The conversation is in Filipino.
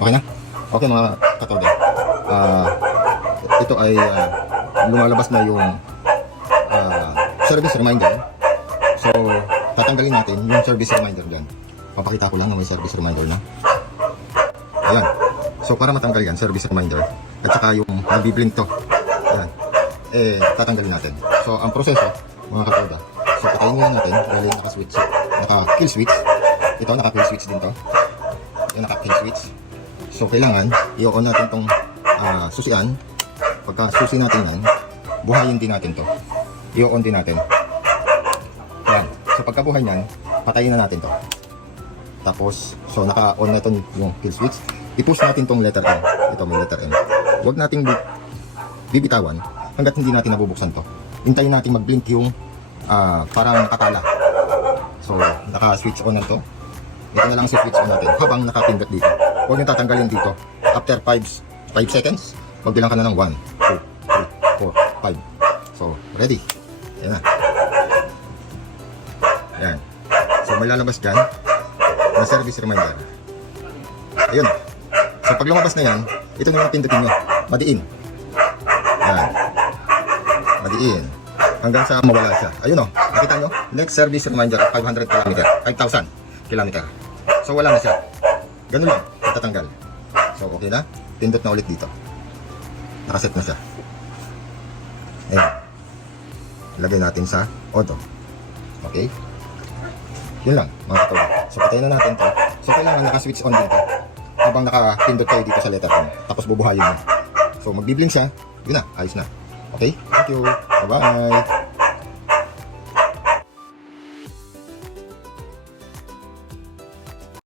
Okay na? Okay mga katoda. Ito ay lumalabas na yung service reminder. So, tatanggalin natin yung service reminder dyan. Papakita ko lang na may service reminder na. Ayan. So, para matanggal yan, service reminder. At saka yung nagbiblink to. Ayan. Tatanggalin natin. So, ang proseso, mga katoda. So, patayin nyo natin dahil naka-switch. Naka-kill switch. Ito, naka-kill switch din to. Yung naka-kill switch. So, kailangan i-on natin tong susian. Pagka susi natin yan, buhayin din natin to. I-on din natin. Yan. So, pagka buhay nyan, patayin na natin to. Tapos, so naka-on na ito yung kill switch. I-push natin tong letter N. Ito may letter N. Huwag nating bibitawan hanggat hindi natin nabubuksan to. Hintayin natin mag-blink yung parang nakatala. So, naka-switch on na to. Ito na lang si switch on natin habang nakapindot dito. Huwag nyo tatanggalin dito. After 5 seconds, magbilang ka na ng 1, 2, 3, 4, 5. So, ready. Ayan na. Ayan. So, may lalabas dyan na service reminder. Ayun. So, pag lumabas na yan, ito na yung pindutin nyo. Madiin. Ayan. Madiin. Hanggang sa mawala siya. Ayun o. Nakita nyo? Next service reminder 500 km. 5,000 km. So, wala na siya. Ganun lang. Tatanggal. So, okay na. Pindot na ulit dito. Nakaset na siya. Ayan. Ilagay natin sa auto. Okay. Yun lang, mga katoda. So, patayin na natin to. So, kailangan naka-switch on dito. Habang nakapindot kayo dito sa letter N. Tapos bubuhayin mo. So, magbiblink siya. Yun na, ayos na. Okay? Thank you. Bye-bye.